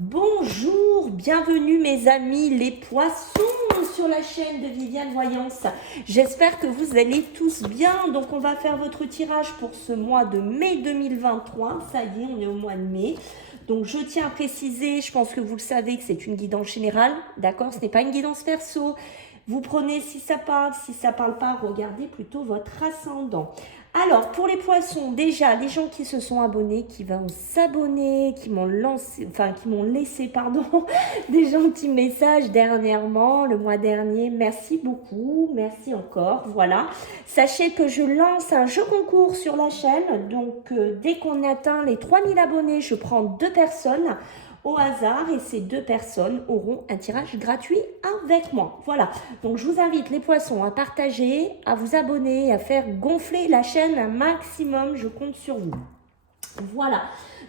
Bonjour, bienvenue mes amis les poissons sur la chaîne de Viviane Voyance. J'espère que vous allez tous bien. Donc on va faire votre tirage pour ce mois de mai 2023. Ça y est, on est au mois de mai. Donc je tiens à préciser, je pense que vous le savez, que c'est une guidance générale. D'accord, ce n'est pas une guidance perso. Vous prenez si ça parle pas, regardez plutôt votre ascendant. Alors, pour les poissons, déjà, les gens qui se sont abonnés, qui vont s'abonner, qui m'ont laissé, des gentils messages dernièrement, le mois dernier. Merci beaucoup, merci encore, voilà. Sachez que je lance un jeu concours sur la chaîne, donc dès qu'on atteint les 3000 abonnés, je prends 2 personnes au hasard et ces 2 personnes auront un tirage gratuit avec moi. Voilà, donc je vous invite les poissons à partager, à vous abonner, à faire gonfler la chaîne un maximum, je compte sur vous. Voilà,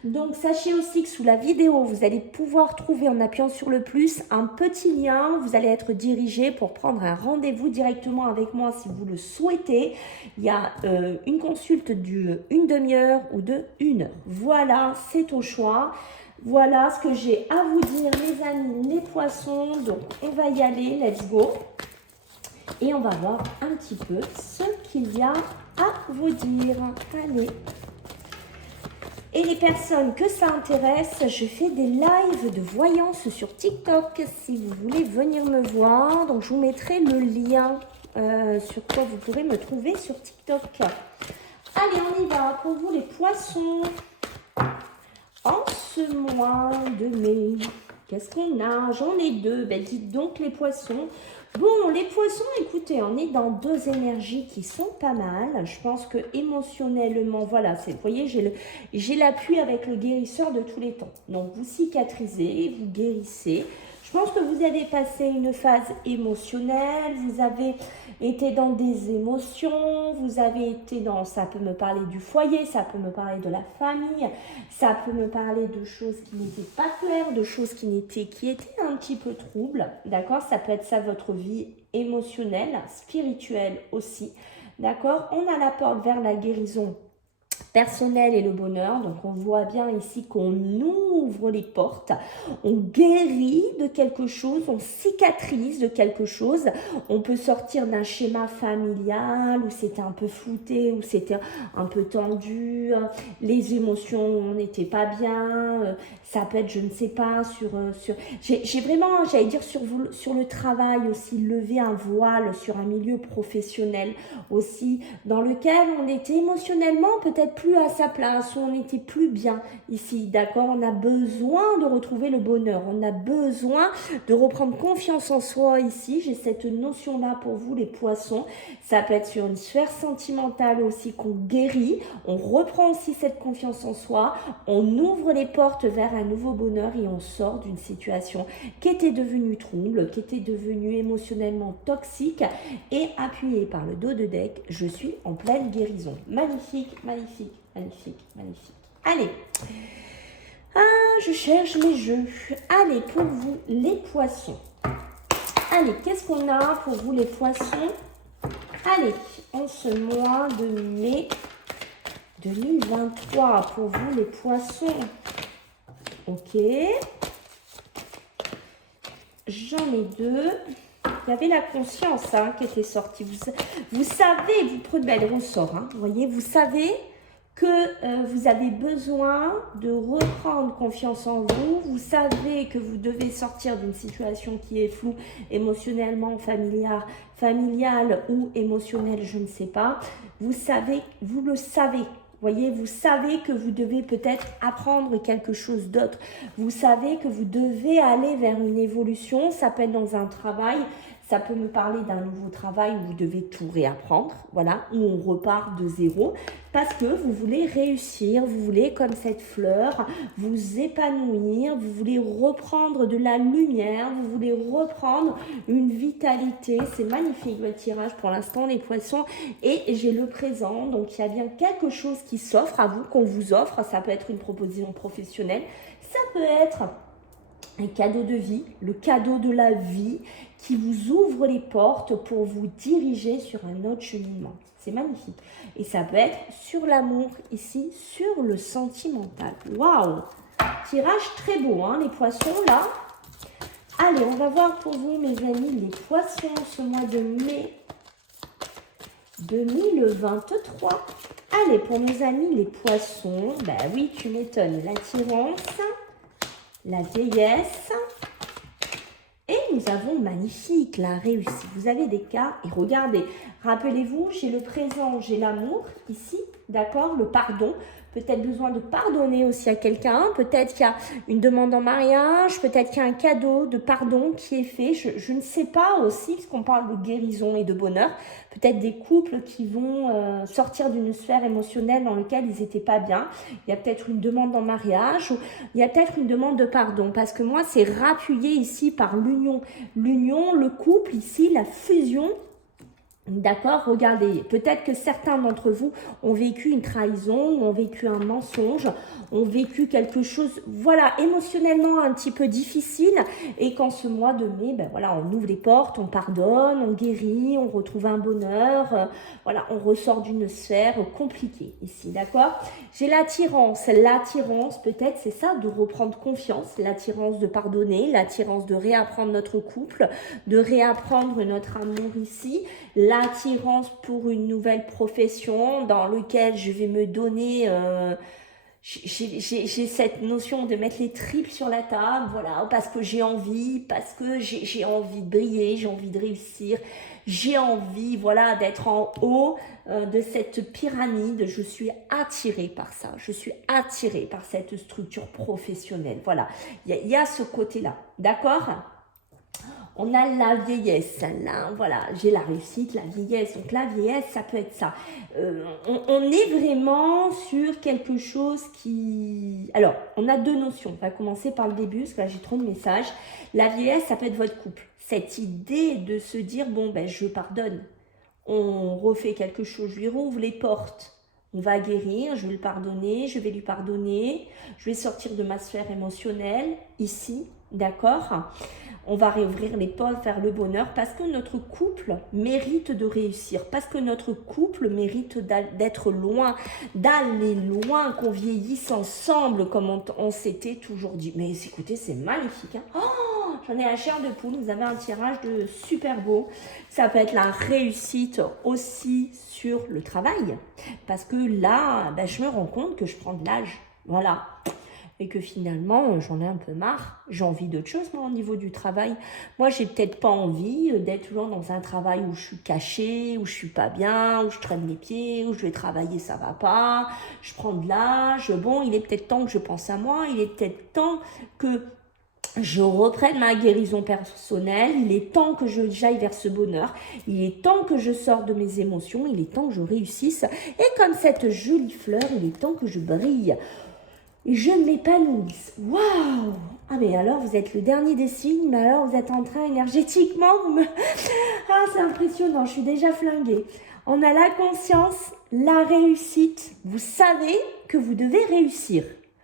donc sachez aussi que sous la vidéo, vous allez pouvoir trouver en appuyant sur le plus un petit lien. Vous allez être dirigé pour prendre un rendez-vous directement avec moi si vous le souhaitez. Il y a une consulte d'une demi-heure ou de 1 heure. Voilà, c'est au choix. Voilà ce que j'ai à vous dire, mes amis, les poissons. Donc, on va y aller, let's go. Et on va voir un petit peu ce qu'il y a à vous dire. Allez. Et les personnes que ça intéresse, je fais des lives de voyance sur TikTok si vous voulez venir me voir. Donc, je vous mettrai le lien sur quoi vous pourrez me trouver sur TikTok. Allez, on y va pour vous les poissons. En ce mois de mai, qu'est-ce qu'on a? J'en ai 2. Ben, dites donc les poissons. Bon, les poissons, écoutez, on est dans 2 énergies qui sont pas mal. Je pense que émotionnellement, voilà, vous voyez, j'ai l'appui avec le guérisseur de tous les temps. Donc, vous cicatrisez, vous guérissez. Je pense que vous avez passé une phase émotionnelle, vous avez été dans des émotions, vous avez été dans, ça peut me parler du foyer, ça peut me parler de la famille, ça peut me parler de choses qui n'étaient pas claires, de choses qui étaient un petit peu troubles, d'accord? Ça peut être ça votre vie émotionnelle, spirituelle aussi, d'accord? On a la porte vers la guérison personnel et le bonheur. Donc on voit bien ici qu'on ouvre les portes, on guérit de quelque chose, on cicatrise de quelque chose. On peut sortir d'un schéma familial où c'était un peu flouté, où c'était un peu tendu, les émotions n'étaient pas bien, ça peut être, je ne sais pas, j'ai vraiment, j'allais dire sur le travail aussi, lever un voile sur un milieu professionnel aussi, dans lequel on était émotionnellement peut-être plus à sa place, où on n'était plus bien ici, d'accord? On a besoin de retrouver le bonheur, on a besoin de reprendre confiance en soi ici. J'ai cette notion-là pour vous les poissons. Ça peut être sur une sphère sentimentale aussi qu'on guérit, on reprend aussi cette confiance en soi, on ouvre les portes vers un nouveau bonheur et on sort d'une situation qui était devenue trouble, qui était devenue émotionnellement toxique et appuyée par le dos de deck, je suis en pleine guérison. Magnifique, magnifique, magnifique, magnifique. Allez, je cherche mes jeux. Allez, pour vous, les poissons. Allez, qu'est-ce qu'on a pour vous, les poissons? Allez, en ce mois de mai 2023, pour vous, les poissons. Ok. J'en ai 2. Il y avait la conscience qui était sortie. Vous savez, vous prenez, elle ressort, vous voyez, vous savez que vous avez besoin de reprendre confiance en vous. Vous savez que vous devez sortir d'une situation qui est floue émotionnellement, familiale ou émotionnelle, je ne sais pas. Vous savez, vous le savez. Voyez, vous savez que vous devez peut-être apprendre quelque chose d'autre. Vous savez que vous devez aller vers une évolution. Ça peut être dans un travail. Ça peut me parler d'un nouveau travail où vous devez tout réapprendre, voilà, où on repart de zéro, parce que vous voulez réussir, vous voulez, comme cette fleur, vous épanouir, vous voulez reprendre de la lumière, vous voulez reprendre une vitalité. C'est magnifique le tirage pour l'instant, les poissons, et j'ai le présent, donc il y a bien quelque chose qui s'offre à vous, qu'on vous offre. Ça peut être une proposition professionnelle, ça peut être un cadeau de vie, le cadeau de la vie qui vous ouvre les portes pour vous diriger sur un autre cheminement. C'est magnifique. Et ça peut être sur l'amour ici, sur le sentimental. Waouh! Tirage très beau, hein, les poissons, là. Allez, on va voir pour vous, mes amis, les poissons ce mois de mai 2023. Allez, pour nos amis, les poissons, ben oui, tu m'étonnes, l'attirance, la vieillesse. Et nous avons magnifique, la réussite. Vous avez des cas, et regardez, rappelez-vous, j'ai le présent, j'ai l'amour, ici, d'accord, le pardon. Peut-être besoin de pardonner aussi à quelqu'un, peut-être qu'il y a une demande en mariage, peut-être qu'il y a un cadeau de pardon qui est fait. Je ne sais pas aussi, puisqu'on parle de guérison et de bonheur, peut-être des couples qui vont sortir d'une sphère émotionnelle dans laquelle ils n'étaient pas bien. Il y a peut-être une demande en mariage, ou il y a peut-être une demande de pardon, parce que moi, c'est rappuyé ici par l'union. L'union, le couple, ici, la fusion. D'accord, regardez, peut-être que certains d'entre vous ont vécu une trahison, ont vécu un mensonge, ont vécu quelque chose, voilà, émotionnellement un petit peu difficile, et qu'en ce mois de mai, ben voilà, on ouvre les portes, on pardonne, on guérit, on retrouve un bonheur, voilà, on ressort d'une sphère compliquée ici, d'accord? J'ai l'attirance peut-être c'est ça, de reprendre confiance, l'attirance de pardonner, l'attirance de réapprendre notre couple, de réapprendre notre amour ici, l'attirance pour une nouvelle profession dans laquelle je vais me donner, j'ai cette notion de mettre les tripes sur la table, voilà, parce que j'ai envie, j'ai envie de briller, j'ai envie de réussir, j'ai envie, voilà, d'être en haut de cette pyramide, je suis attirée par ça, je suis attirée par cette structure professionnelle, voilà, il y a ce côté-là, d'accord ? On a la vieillesse, là, voilà, j'ai la réussite, la vieillesse. Donc la vieillesse, ça peut être ça. On est vraiment sur quelque chose qui... Alors, on a deux notions. On va commencer par le début, parce que là, j'ai trop de messages. La vieillesse, ça peut être votre couple. Cette idée de se dire, bon, ben, je pardonne. On refait quelque chose, je lui rouvre les portes. On va guérir, je vais le pardonner, je vais lui pardonner. Je vais sortir de ma sphère émotionnelle, ici, d'accord ? On va réouvrir les portes vers le bonheur parce que notre couple mérite de réussir, parce que notre couple mérite d'être loin, d'aller loin, qu'on vieillisse ensemble comme on s'était toujours dit. Mais écoutez, c'est magnifique. Hein, oh, j'en ai la chair de poule, vous avez un tirage de super beau. Ça peut être la réussite aussi sur le travail parce que là, ben, je me rends compte que je prends de l'âge. Voilà. Et que finalement, j'en ai un peu marre. J'ai envie d'autre chose, moi, au niveau du travail. Moi, j'ai peut-être pas envie d'être toujours dans un travail où je suis cachée, où je suis pas bien, où je traîne les pieds, où je vais travailler, ça va pas. Je prends de l'âge. Bon, il est peut-être temps que je pense à moi. Il est peut-être temps que je reprenne ma guérison personnelle. Il est temps que j'aille vers ce bonheur. Il est temps que je sorte de mes émotions. Il est temps que je réussisse. Et comme cette jolie fleur, il est temps que je brille. Et je m'épanouisse. Waouh! Ah mais alors vous êtes le dernier des signes, mais alors vous êtes en train énergétiquement, ah c'est impressionnant, je suis déjà flinguée. On a la conscience, la réussite. Vous savez que vous devez réussir.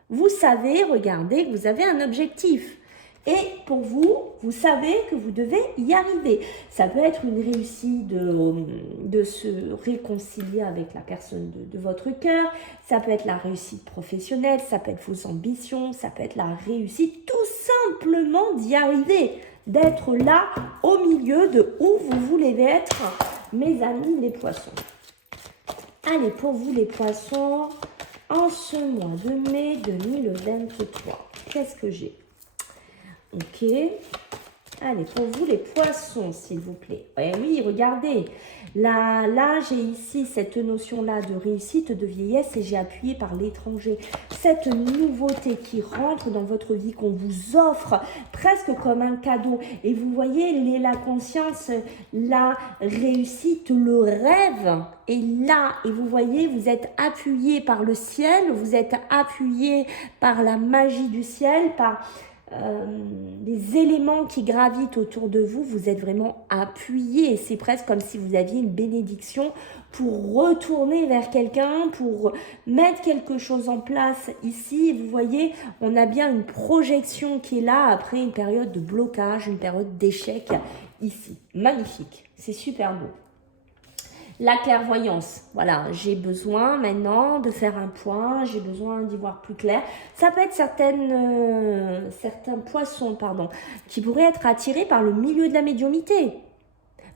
Vous savez, regardez, que vous avez un objectif. Et pour vous, vous savez que vous devez y arriver. Ça peut être une réussite de se réconcilier avec la personne de votre cœur. Ça peut être la réussite professionnelle. Ça peut être vos ambitions. Ça peut être la réussite tout simplement d'y arriver. D'être là au milieu de où vous voulez être, mes amis les poissons. Allez, pour vous les poissons, en ce mois de mai 2023, qu'est-ce que j'ai ? Ok. Allez, pour vous, les poissons, s'il vous plaît. Eh oui, regardez. Là j'ai ici cette notion-là de réussite, de vieillesse et j'ai appuyé par l'étranger. Cette nouveauté qui rentre dans votre vie, qu'on vous offre presque comme un cadeau. Et vous voyez, la conscience, la réussite, le rêve est là. Et vous voyez, vous êtes appuyé par le ciel, vous êtes appuyé par la magie du ciel, par... les éléments qui gravitent autour de vous, vous êtes vraiment appuyé. C'est presque comme si vous aviez une bénédiction pour retourner vers quelqu'un, pour mettre quelque chose en place ici. Vous voyez, on a bien une projection qui est là après une période de blocage, une période d'échec ici. Magnifique, c'est super beau. La clairvoyance, voilà, j'ai besoin maintenant de faire un point, j'ai besoin d'y voir plus clair. Ça peut être certains poissons, pardon, qui pourraient être attirés par le milieu de la médiumnité,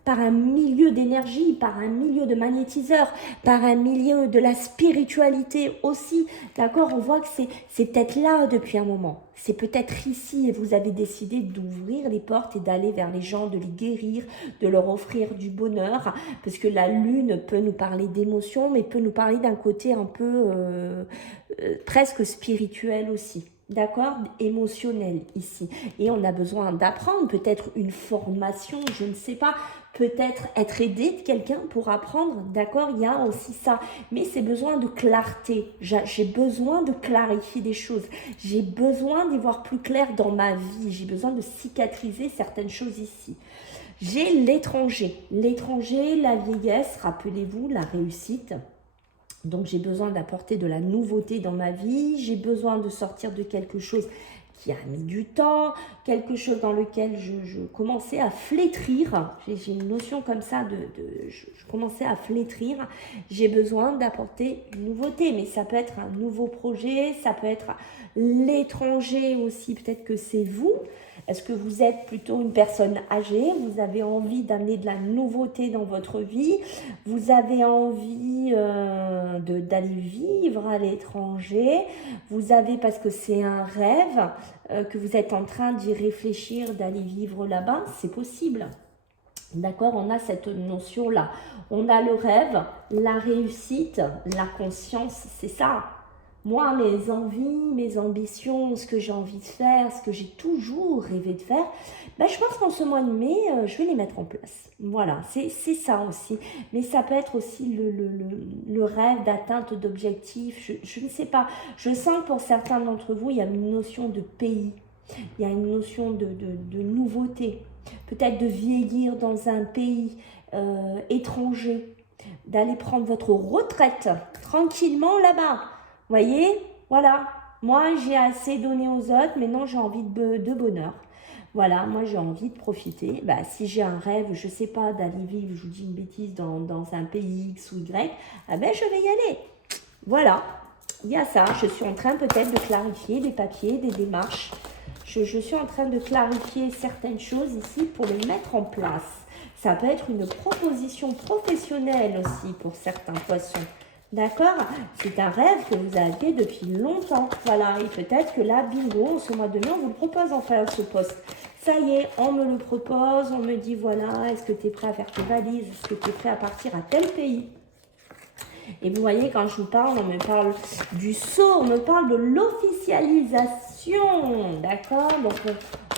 par un milieu d'énergie, par un milieu de magnétiseur, par un milieu de la spiritualité aussi. D'accord, on voit que c'est peut-être là depuis un moment. C'est peut-être ici et vous avez décidé d'ouvrir les portes et d'aller vers les gens, de les guérir, de leur offrir du bonheur. Parce que la lune peut nous parler d'émotions, mais peut nous parler d'un côté un peu presque spirituel aussi. D'accord, émotionnel ici. Et on a besoin d'apprendre, peut-être une formation, je ne sais pas, peut-être être aidé de quelqu'un pour apprendre, d'accord, il y a aussi ça. Mais c'est besoin de clarté, j'ai besoin de clarifier des choses, j'ai besoin d'y voir plus clair dans ma vie, j'ai besoin de cicatriser certaines choses ici. J'ai l'étranger, la vieillesse, rappelez-vous, la réussite. Donc j'ai besoin d'apporter de la nouveauté dans ma vie, j'ai besoin de sortir de quelque chose qui a mis du temps, quelque chose dans lequel je commençais à flétrir, j'ai une notion comme ça je commençais à flétrir, j'ai besoin d'apporter une nouveauté, mais ça peut être un nouveau projet, ça peut être l'étranger aussi, peut-être que c'est vous. Est-ce que vous êtes plutôt une personne âgée? Vous avez envie d'amener de la nouveauté dans votre vie? Vous avez envie d'aller vivre à l'étranger? Vous avez, parce que c'est un rêve, que vous êtes en train d'y réfléchir, d'aller vivre là-bas? C'est possible. D'accord, on a cette notion-là. On a le rêve, la réussite, la conscience, c'est ça. Moi, mes envies, mes ambitions, ce que j'ai envie de faire, ce que j'ai toujours rêvé de faire, ben, je pense qu'en ce mois de mai, je vais les mettre en place. Voilà, c'est ça aussi. Mais ça peut être aussi le rêve d'atteinte d'objectifs, je ne sais pas. Je sens que pour certains d'entre vous, il y a une notion de pays, il y a une notion de nouveauté, peut-être de vieillir dans un pays étranger, d'aller prendre votre retraite tranquillement là-bas. Voyez, voilà, moi j'ai assez donné aux autres, maintenant j'ai envie de bonheur. Voilà, moi j'ai envie de profiter. Bah, si j'ai un rêve, je ne sais pas, d'aller vivre, je vous dis une bêtise, dans un pays X ou Y, ah ben je vais y aller. Voilà, il y a ça. Je suis en train peut-être de clarifier des papiers, des démarches. Je suis en train de clarifier certaines choses ici pour les mettre en place. Ça peut être une proposition professionnelle aussi pour certains poissons. D'accord? C'est un rêve que vous aviez depuis longtemps. Voilà, et peut-être que là, bingo, en ce mois de mai, on vous le propose en faire ce poste. Ça y est, on me le propose, on me dit voilà, est-ce que tu es prêt à faire tes valises? Est-ce que tu es prêt à partir à tel pays? Et vous voyez, quand je vous parle, on me parle du sceau, on me parle de l'officialisation, d'accord? Donc,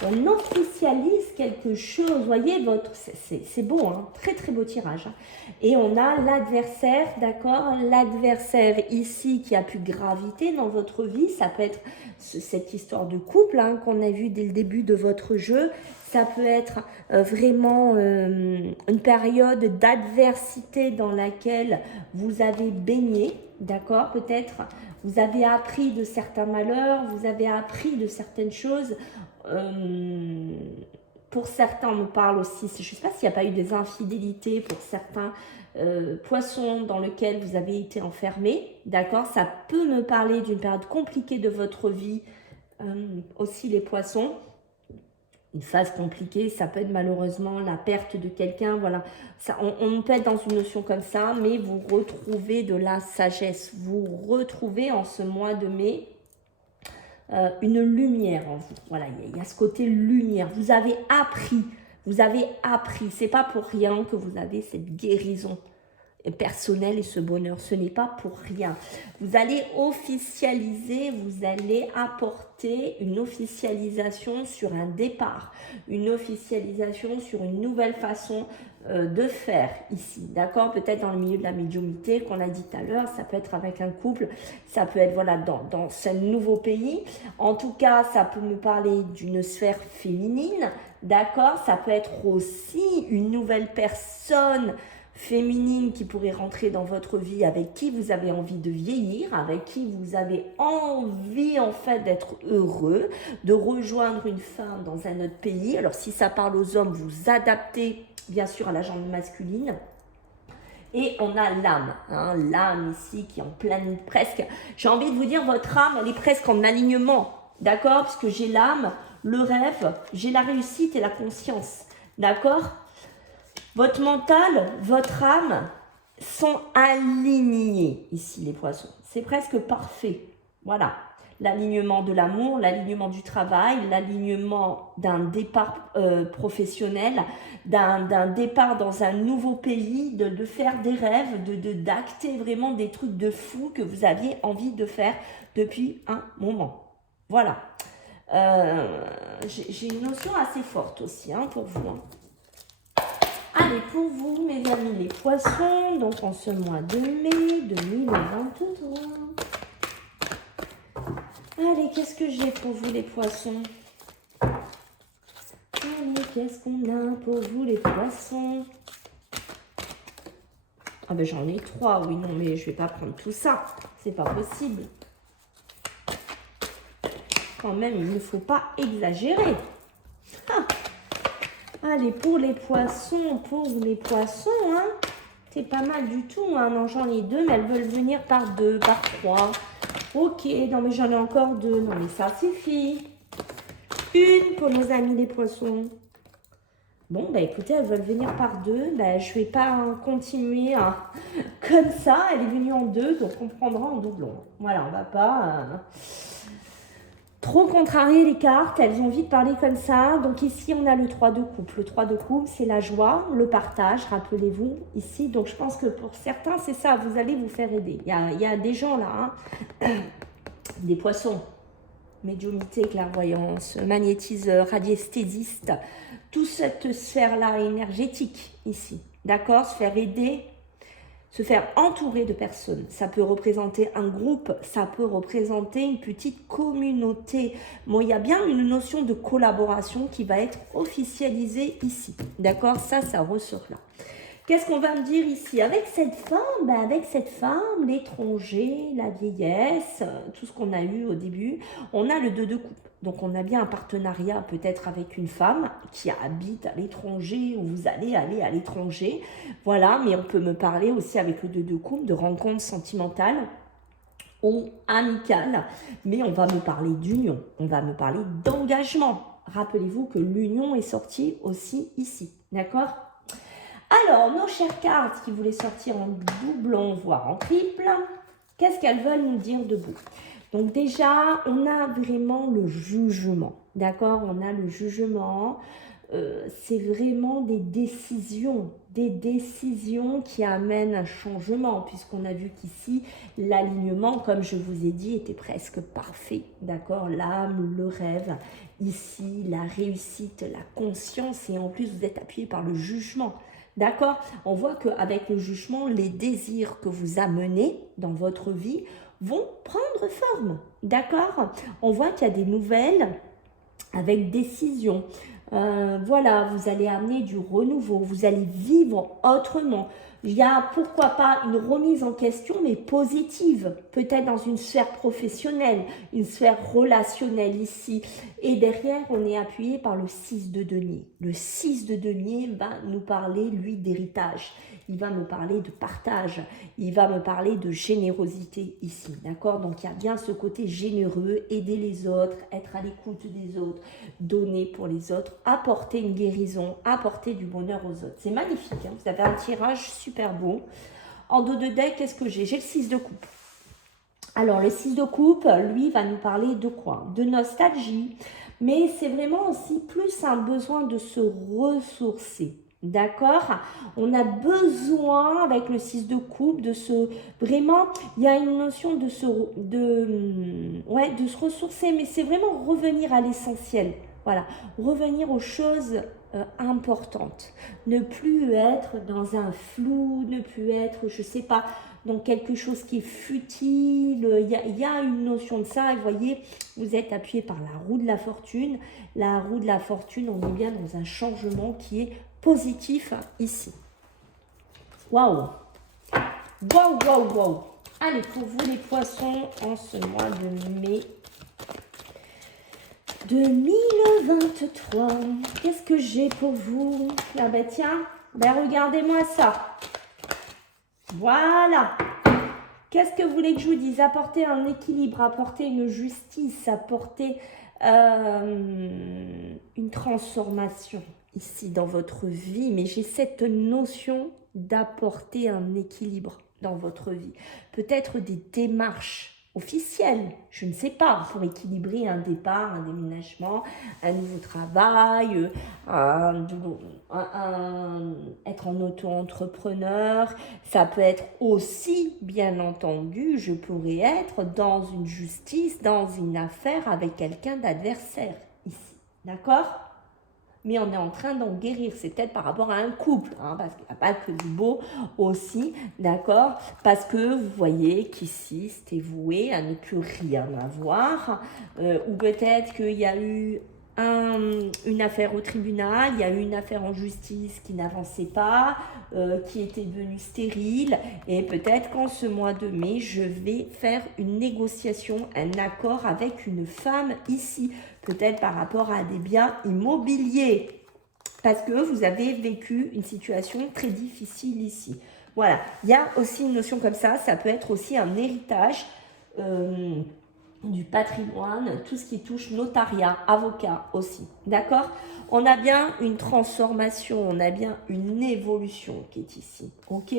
on officialise quelque chose, vous voyez, c'est beau, hein? Très très beau tirage. Hein? Et on a l'adversaire, d'accord? L'adversaire ici qui a pu graviter dans votre vie, ça peut être cette histoire de couple hein, qu'on a vu dès le début de votre jeu. Ça peut être vraiment une période d'adversité dans laquelle vous avez baigné, d'accord? Peut-être vous avez appris de certains malheurs, vous avez appris de certaines choses. Pour certains, on me parle aussi, je ne sais pas s'il n'y a pas eu des infidélités pour certains poissons dans lesquels vous avez été enfermés, d'accord? Ça peut me parler d'une période compliquée de votre vie, aussi les poissons. Une phase compliquée, ça peut être malheureusement la perte de quelqu'un, voilà. Ça, on peut être dans une notion comme ça, mais vous retrouvez de la sagesse. Vous retrouvez en ce mois de mai une lumière en vous. Voilà, il y a ce côté lumière. Vous avez appris. C'est pas pour rien que vous avez cette guérison personnel et ce bonheur, ce n'est pas pour rien. Vous allez officialiser, vous allez apporter une officialisation sur un départ, une officialisation sur une nouvelle façon de faire ici, d'accord? Peut-être dans le milieu de la médiumnité, qu'on a dit tout à l'heure, ça peut être avec un couple, ça peut être voilà dans ce nouveau pays. En tout cas, ça peut me parler d'une sphère féminine, d'accord? Ça peut être aussi une nouvelle personne féminine qui pourrait rentrer dans votre vie, avec qui vous avez envie de vieillir, avec qui vous avez envie en fait d'être heureux, de rejoindre une femme dans un autre pays. Alors si ça parle aux hommes, vous adaptez bien sûr à la genre masculine. Et on a l'âme, hein, l'âme ici qui est en pleine, presque, j'ai envie de vous dire, votre âme, elle est presque en alignement, d'accord? Puisque j'ai l'âme, le rêve, j'ai la réussite et la conscience, d'accord? Votre mental, votre âme sont alignés ici, les poissons. C'est presque parfait, voilà. L'alignement de l'amour, l'alignement du travail, l'alignement d'un départ professionnel, d'un départ dans un nouveau pays, de faire des rêves, d'acter vraiment des trucs de fou que vous aviez envie de faire depuis un moment. Voilà. J'ai une notion assez forte aussi hein, pour vous. Hein. Allez, pour vous, mes amis les poissons, donc en ce mois de mai 2023. Allez, qu'est-ce que j'ai pour vous les poissons? Allez, qu'est-ce qu'on a pour vous les poissons? Ah ben j'en ai 3, oui, non, mais je vais pas prendre tout ça. C'est pas possible. Quand même, il ne faut pas exagérer. Ah. Allez, pour les poissons, hein, c'est pas mal du tout. Hein. Non, j'en ai 2, mais elles veulent venir par 2, par 3. Ok, non mais j'en ai encore 2. Non mais ça suffit. Une pour nos amis les poissons. Bon, bah écoutez, elles veulent venir par 2. Bah, je vais pas continuer hein, comme ça. Elle est venue en 2, donc on prendra en doublon. Voilà, on va pas trop contrarier les cartes. Elles ont envie de parler comme ça. Donc ici, on a le 3 de coupe. Le 3 de coupe, c'est la joie, le partage, rappelez-vous, ici. Donc je pense que pour certains, c'est ça, vous allez vous faire aider. Il y a des gens là, hein, des poissons, médiumnité, clairvoyance, magnétiseur, radiesthésiste, toute cette sphère-là énergétique ici, d'accord? Se faire aider, se faire entourer de personnes. Ça peut représenter un groupe, ça peut représenter une petite communauté. Bon, il y a bien une notion de collaboration qui va être officialisée ici, d'accord? Ça ressort là. Qu'est-ce qu'on va me dire ici? Avec cette femme, l'étranger, la vieillesse, tout ce qu'on a eu au début, on a le 2 de coupe. Donc, on a bien un partenariat peut-être avec une femme qui habite à l'étranger ou vous allez aller à l'étranger. Voilà, mais on peut me parler aussi avec le 2 de coupe de rencontres sentimentales ou amicales. Mais on va me parler d'union, on va me parler d'engagement. Rappelez-vous que l'union est sortie aussi ici, d'accord ? Alors, nos chères cartes qui voulaient sortir en doublon, voire en triple, qu'est-ce qu'elles veulent nous dire debout? Donc déjà, on a vraiment le jugement, d'accord? On a le jugement, c'est vraiment des décisions qui amènent un changement, puisqu'on a vu qu'ici, l'alignement, comme je vous ai dit, était presque parfait, d'accord? L'âme, le rêve, ici, la réussite, la conscience, et en plus, vous êtes appuyé par le jugement. D'accord? On voit qu'avec le jugement, les désirs que vous amenez dans votre vie vont prendre forme. D'accord? On voit qu'il y a des nouvelles avec décision. Voilà, vous allez amener du renouveau, vous allez vivre autrement. Il y a pourquoi pas une remise en question, mais positive, peut-être dans une sphère professionnelle, une sphère relationnelle ici. Et derrière, on est appuyé par le 6 de denier. Le 6 de denier va nous parler, lui, d'héritage. Il va me parler de partage. Il va me parler de générosité ici. D'accord? Donc, il y a bien ce côté généreux, aider les autres, être à l'écoute des autres, donner pour les autres, apporter une guérison, apporter du bonheur aux autres. C'est magnifique. Hein? Vous avez un tirage super beau. En dos de deck, qu'est-ce que j'ai? J'ai le 6 de coupe. Alors, le 6 de coupe, lui, va nous parler de quoi? De nostalgie. Mais c'est vraiment aussi plus un besoin de se ressourcer. D'accord? On a besoin, avec le 6 de coupe, de se... Vraiment, il y a une notion de se ressourcer, mais c'est vraiment revenir à l'essentiel. Voilà, revenir aux choses importantes. Ne plus être dans un flou, ne plus être, je ne sais pas, dans quelque chose qui est futile. Il y a une notion de ça. Et vous voyez, vous êtes appuyé par la roue de la fortune. La roue de la fortune, on est bien dans un changement qui est positif ici. Waouh! Waouh, waouh, waouh! Allez, pour vous les poissons, en ce mois de mai 2023, qu'est-ce que j'ai pour vous? Ah ben tiens, ben regardez-moi ça. Voilà. Qu'est-ce que vous voulez que je vous dise? Apporter un équilibre, apporter une justice, apporter une transformation ici dans votre vie. Mais j'ai cette notion d'apporter un équilibre dans votre vie. Peut-être des démarches officielles, je ne sais pas, pour équilibrer un départ, un déménagement, un nouveau travail, être en auto-entrepreneur. Ça peut être aussi, bien entendu, je pourrais être dans une justice, dans une affaire avec quelqu'un d'adversaire ici, d'accord? Mais on est en train d'en guérir, c'est peut-être par rapport à un couple, hein, parce qu'il n'y a pas que du beau aussi, d'accord? Parce que vous voyez qu'ici, c'était voué à ne plus rien avoir, ou peut-être qu'il y a eu une affaire au tribunal, il y a eu une affaire en justice qui n'avançait pas, qui était devenue stérile, et peut-être qu'en ce mois de mai, je vais faire une négociation, un accord avec une femme ici, peut-être par rapport à des biens immobiliers, parce que vous avez vécu une situation très difficile ici. Voilà, il y a aussi une notion comme ça peut être aussi un héritage, du patrimoine, tout ce qui touche notariat, avocat aussi, d'accord? On a bien une transformation, on a bien une évolution qui est ici, ok?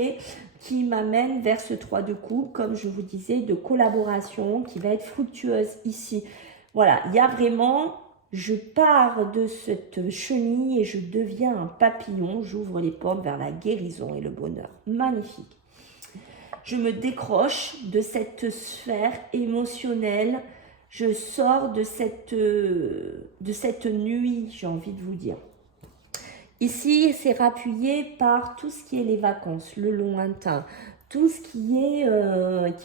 Qui m'amène vers ce 3 de coupe, comme je vous disais, de collaboration, qui va être fructueuse ici. Voilà, il y a vraiment, je pars de cette chenille et je deviens un papillon, j'ouvre les portes vers la guérison et le bonheur. Magnifique. Je me décroche de cette sphère émotionnelle, je sors de cette nuit, j'ai envie de vous dire. Ici, c'est rappuyé par tout ce qui est les vacances, le lointain, tout ce qui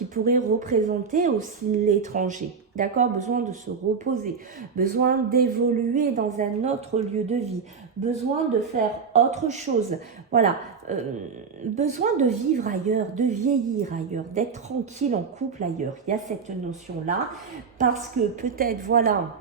pourrait représenter aussi l'étranger. D'accord? Besoin de se reposer, besoin d'évoluer dans un autre lieu de vie, besoin de faire autre chose. Voilà, besoin de vivre ailleurs, de vieillir ailleurs, d'être tranquille en couple ailleurs. Il y a cette notion-là parce que peut-être, voilà,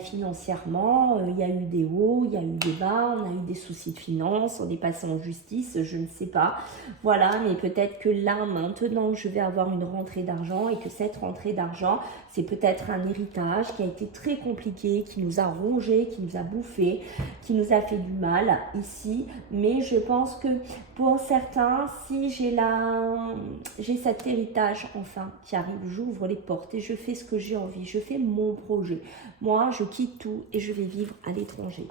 financièrement, il y a eu des hauts, il y a eu des bas, on a eu des soucis de finances, on est passé en justice, je ne sais pas. Voilà, mais peut-être que là, maintenant, je vais avoir une rentrée d'argent et que cette rentrée d'argent, c'est peut-être un héritage qui a été très compliqué, qui nous a rongé, qui nous a bouffé, qui nous a fait du mal ici. Mais je pense que pour certains, si j'ai cet héritage enfin qui arrive, j'ouvre les portes et je fais ce que j'ai envie, je fais mon projet. Moi, je quitte tout et je vais vivre à l'étranger.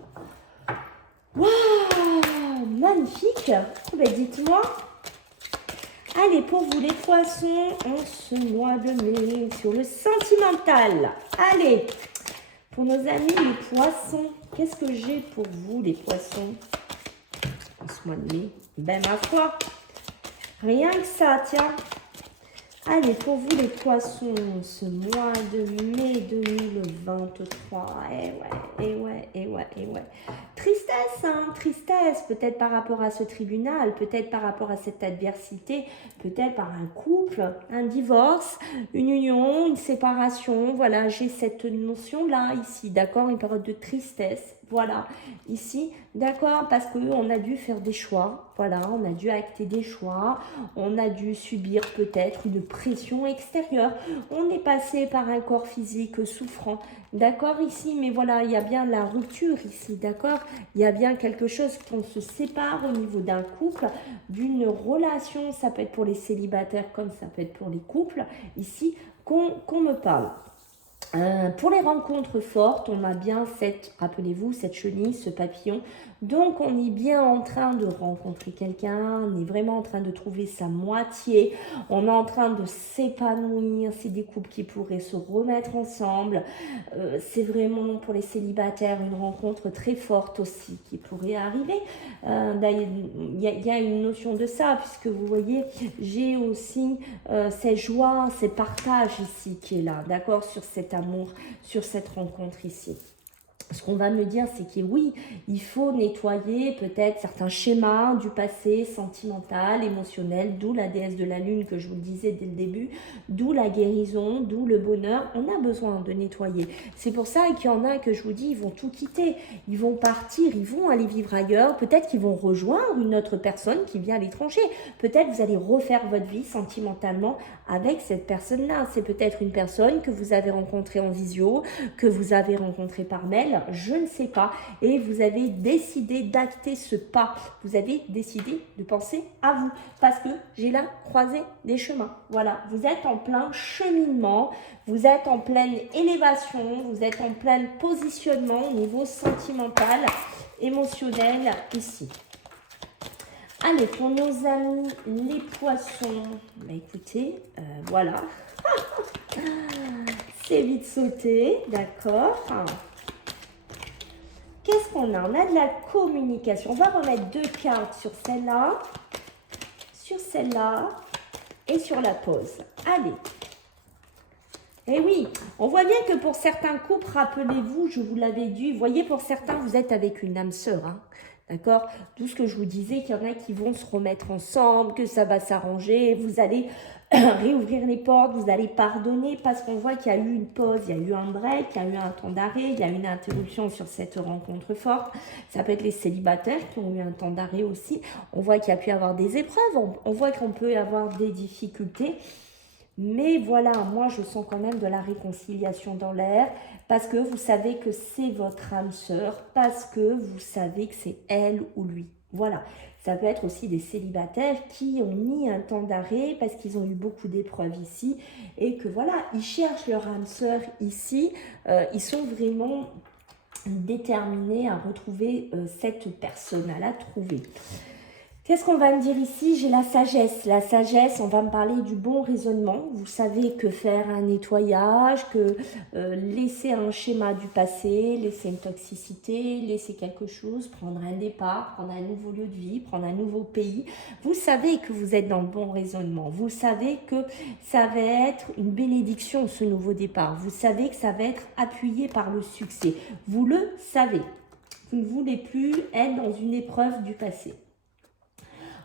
Waouh, magnifique. Dites-moi. Allez, pour vous les poissons, en ce mois de mai, sur le sentimental. Allez, pour nos amis les poissons, qu'est-ce que j'ai pour vous les poissons en ce mois de mai? Ben ma foi, rien que ça, tiens. Allez, pour vous les poissons, ce mois de mai 2023, eh ouais. Tristesse, hein, tristesse, peut-être par rapport à ce tribunal, peut-être par rapport à cette adversité, peut-être par un couple, un divorce, une union, une séparation, voilà, j'ai cette notion-là ici, d'accord, une période de tristesse. Voilà, ici, d'accord, parce qu'on a dû faire des choix, voilà, on a dû acter des choix, on a dû subir peut-être une pression extérieure, on est passé par un corps physique souffrant, d'accord, ici, mais voilà, il y a bien la rupture ici, d'accord, il y a bien quelque chose qu'on se sépare au niveau d'un couple, d'une relation, ça peut être pour les célibataires comme ça peut être pour les couples, ici, qu'on me parle. Pour les rencontres fortes, on a bien rappelez-vous, cette chenille, ce papillon. Donc, on est bien en train de rencontrer quelqu'un, on est vraiment en train de trouver sa moitié, on est en train de s'épanouir, c'est des couples qui pourraient se remettre ensemble. C'est vraiment pour les célibataires une rencontre très forte aussi qui pourrait arriver. Il y a une notion de ça, puisque vous voyez, j'ai aussi cette joie, ces partages ici qui est là, d'accord, sur cet amour, sur cette rencontre ici. ce qu'on va me dire, c'est que oui, il faut nettoyer peut-être certains schémas du passé sentimental, émotionnel, d'où la déesse de la lune que je vous le disais dès le début, d'où la guérison, d'où le bonheur. On a besoin de nettoyer. C'est pour ça qu'il y en a que je vous dis, ils vont tout quitter, ils vont partir, ils vont aller vivre ailleurs, peut-être qu'ils vont rejoindre une autre personne qui vient à l'étranger. Peut-être vous allez refaire votre vie sentimentalement avec cette personne-là. C'est peut-être une personne que vous avez rencontrée en visio, que vous avez rencontrée par mail, je ne sais pas, et vous avez décidé d'acter ce pas, vous avez décidé de penser à vous, parce que j'ai là croisé des chemins, voilà, vous êtes en plein cheminement, vous êtes en pleine élévation, vous êtes en plein positionnement au niveau sentimental, émotionnel ici. Allez, pour nos amis les poissons, bah écoutez, voilà, c'est vite sauté, d'accord. Qu'est-ce qu'on a? On a de la communication. On va remettre 2 cartes sur celle-là et sur la pause. Allez. Et oui, on voit bien que pour certains couples, rappelez-vous, je vous l'avais dit, vous voyez, pour certains, vous êtes avec une âme sœur, hein, d'accord? Tout ce que je vous disais, qu'il y en a qui vont se remettre ensemble, que ça va s'arranger, vous allez réouvrir les portes, vous allez pardonner, parce qu'on voit qu'il y a eu une pause, il y a eu un break, il y a eu un temps d'arrêt, il y a eu une interruption sur cette rencontre forte. Ça peut être les célibataires qui ont eu un temps d'arrêt aussi. On voit qu'il y a pu y avoir des épreuves, on voit qu'on peut avoir des difficultés. Mais voilà, moi je sens quand même de la réconciliation dans l'air, parce que vous savez que c'est votre âme sœur, parce que vous savez que c'est elle ou lui. Voilà, ça peut être aussi des célibataires qui ont mis un temps d'arrêt parce qu'ils ont eu beaucoup d'épreuves ici et que voilà, ils cherchent leur âme sœur ici, ils sont vraiment déterminés à retrouver cette personne, à la trouver. Qu'est-ce qu'on va me dire ici? J'ai la sagesse. La sagesse, on va me parler du bon raisonnement. Vous savez que faire un nettoyage, que laisser un schéma du passé, laisser une toxicité, laisser quelque chose, prendre un départ, prendre un nouveau lieu de vie, prendre un nouveau pays. Vous savez que vous êtes dans le bon raisonnement. Vous savez que ça va être une bénédiction, ce nouveau départ. Vous savez que ça va être appuyé par le succès. Vous le savez. Vous ne voulez plus être dans une épreuve du passé.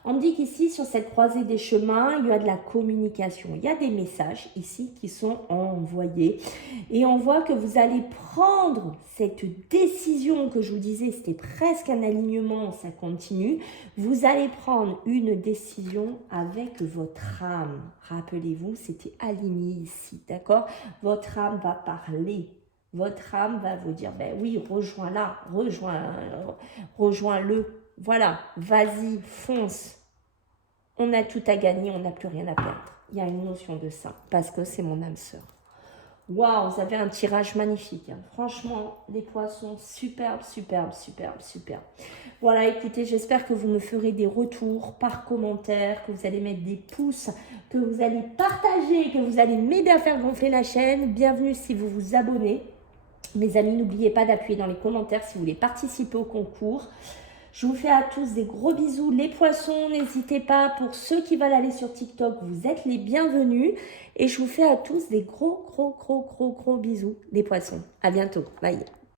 On me dit qu'ici, sur cette croisée des chemins, il y a de la communication. Il y a des messages ici qui sont envoyés. Et on voit que vous allez prendre cette décision que je vous disais, c'était presque un alignement, ça continue. Vous allez prendre une décision avec votre âme. Rappelez-vous, c'était aligné ici, d'accord? Votre âme va parler. Votre âme va vous dire, ben oui, rejoins-la, rejoins-le. Voilà, vas-y, fonce. On a tout à gagner, on n'a plus rien à perdre. Il y a une notion de ça, parce que c'est mon âme sœur. Waouh, vous avez un tirage magnifique. Hein. Franchement, les poissons, superbe, superbe, superbe, superbe. Voilà, écoutez, j'espère que vous me ferez des retours par commentaire, que vous allez mettre des pouces, que vous allez partager, que vous allez m'aider à faire gonfler la chaîne. Bienvenue si vous vous abonnez. Mes amis, n'oubliez pas d'appuyer dans les commentaires si vous voulez participer au concours. Je vous fais à tous des gros bisous. Les poissons, n'hésitez pas. Pour ceux qui veulent aller sur TikTok, vous êtes les bienvenus. Et je vous fais à tous des gros bisous. Les poissons. À bientôt. Bye.